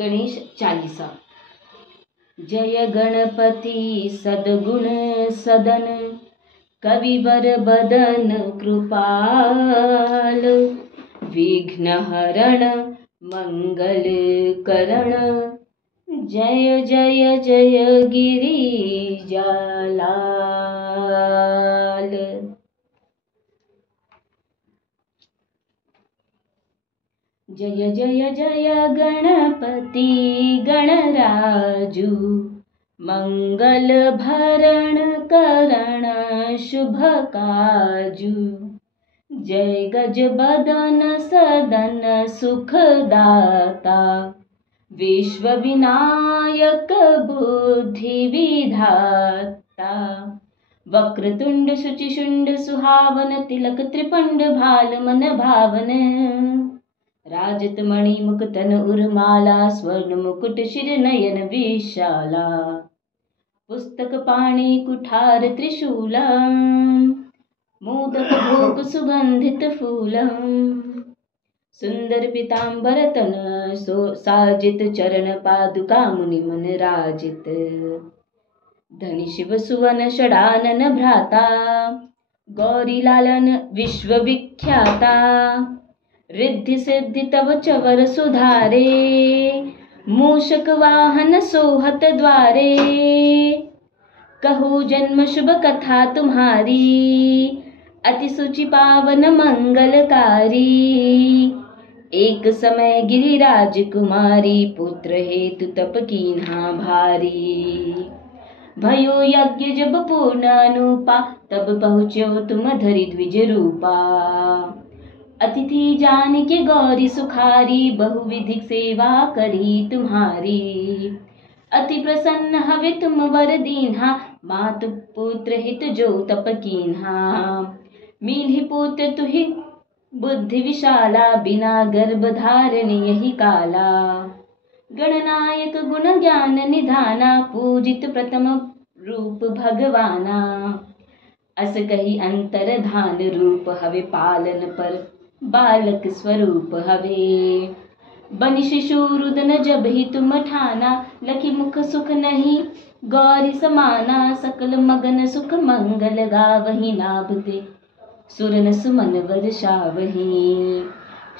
गणेश चालीसा। जय गणपति सद्गुण सदन, कविवर बदन कृपाल, विघ्न हरण मंगल करण, जय जय जय गिरिजालाल। जय जय जय गणपति गणराजू, मंगल भरण करण शुभ काजू, जय गज बदन सदन सुखदाता, विश्व विनायक बुद्धि विधाता, वक्रतुंड शुचिशुंड सुहावन, तिलक त्रिपुंड भाल मन भावन, राजत मणि मुकुटन उर्माला, स्वर्ण मुकुट शिर नयन विशाला, पुस्तक पाणि कुठार त्रिशूला, मोदक भोग सुगंधित फूलम, सुंदर पीतांबर तन साजित, चरण पादुका मुनि मन राजित, धनि शिव सुवन षडानन भ्राता, गौरी लालन विश्व विख्याता, रिद्धि सिद्धि तव चवर सुधारे, मूषक वाहन सोहत द्वारे, कहो जन्म शुभ कथा तुम्हारी, अति सुचि पावन मंगलकारी, एक समय गिरिराज कुमारी, पुत्र हेतु तप कीन्हा भारी, भयो यज्ञ जब पूर्ण अनुपा, तब पहुँच्यो तुम धरि द्विज रूपा, अतिथि जान के गौरी सुखारी, बहुविधिक सेवा करी तुम्हारी, अति प्रसन्न हवे तुम वर दीन्हा, मातु पुत्र हित जो तप कीन्हा, मील्हि पुत्र तुहि बुद्धि विशाला, बिना गर्भ धारण यही काला, गणनायक गुण ज्ञान निधाना, पूजित प्रथम रूप भगवाना, अस कही अंतर धान रूप हवे, पालन पर बालक स्वरूप हवे, बनि शिशु रुदन जब ही तुम ठाना, लखी मुख सुख नहीं गौरी समाना, सकल मगन सुख मंगल गावही, नाभ ते सुरन सुमन वर्षावही,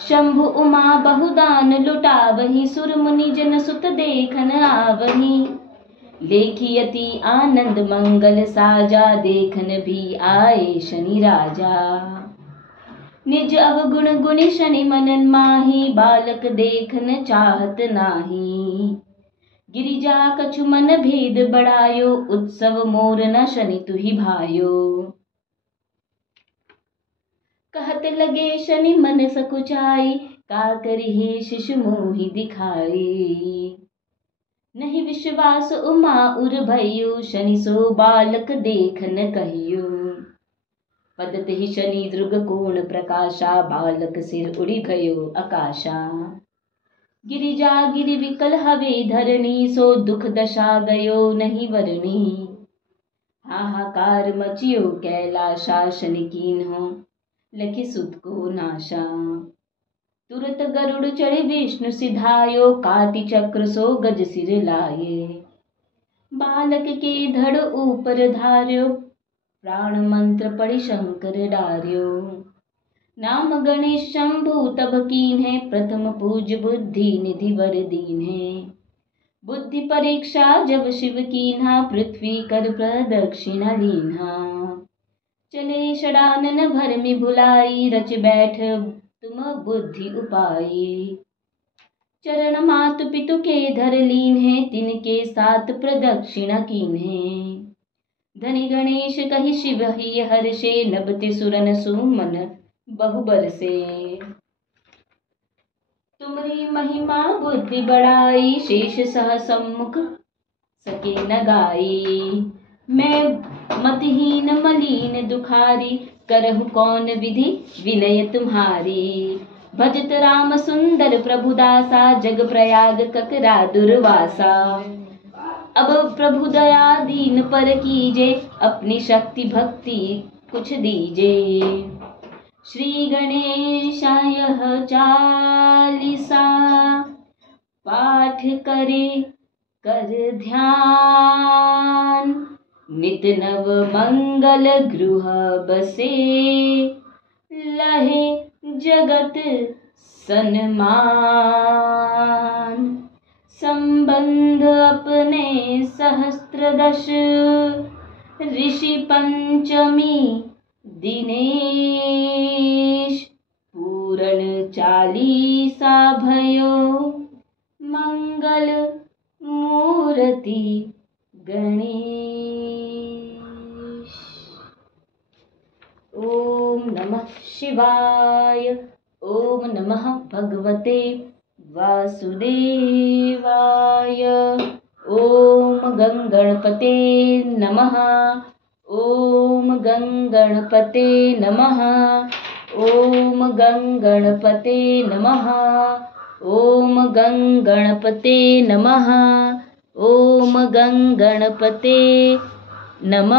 शंभु उमा बहुदान लुटावही, सुर मुनि जन सुत देखन आवही, लेखी अति आनंद मंगल साजा, देखन भी आए शनि राजा, निज अवगुण गुणी शनि मनन माही, बालक देखन चाहत नाही, गिरिजा कछु मन भेद बढ़ायो, उत्सव मोर न शनि तुहि भायो, कहत लगे शनि मन सकुचाई, का करिहे शिशु मोहि दिखाई, नहीं विश्वास उमा उर भयो, शनि सो बालक देखन कहियो, पदत ही शनि दृग कोण प्रकाशा, बालक सिर उड़ी गयो आकाशा, गिरिजा गिरि विकल हवे धरणी, सो दुख दशा गयो नहीं वरणी, हाहाकार मचियो कैलाशा, शनि कीन्हो लखि सुत को नाशा, तुरत गरुड़ चढ़े विष्णु सिधायो, काटि चक्र सो गज सिर लाए, बालक के धड़ ऊपर धार्यो, प्राण मंत्र पढ़ि शंकर डार्यो, नाम गणेश शंभु तब कीन्हे, प्रथम पूज बुद्धि निधि वर दीन्हे, बुद्धि परीक्षा जब शिव कीन्हा, पृथ्वी कर प्रदक्षिणा लीन्हा, चले षडानन भरमि भुलाई, रच बैठ तुम बुद्धि उपाई, चरण मातु पितु के धर लीन्हे, तिनके साथ प्रदक्षिणा कीन्हे, धनि गणेश कहि शिव ही हर्षे, नभते सुरन सुमन बहु बरसे, तुमरी महिमा बुद्धि बढ़ाई, शेष सह सम्मुख सके न गाई, मैं मतहीन मलीन दुखारी, करहु कौन विधि विनय तुम्हारी, भजत राम सुंदर प्रभु दासा, जग प्रयाग ककरा दुर्वासा, अब प्रभु दया दीन पर कीजे, अपनी शक्ति भक्ति कुछ दीजे, श्री गणेशाय चालीसा पाठ पाठ करे कर ध्यान। नित नव मंगल गृह बसे, लहे जगत सन्मान। संबंध अपने सहस्त्रदश, ऋषि पंचमी दिनेश। पूरण चालीसा भयो, मंगल मूर्ति गणेश। ओम नमः शिवाय। ओम नमः भगवते वासुदेवाय। ओम गंगणपते नमः। ओम गंगणपते नमः। ओम गंगणपते नमः। ओम गंगणपते नमः। ओम गंगणपते नमः।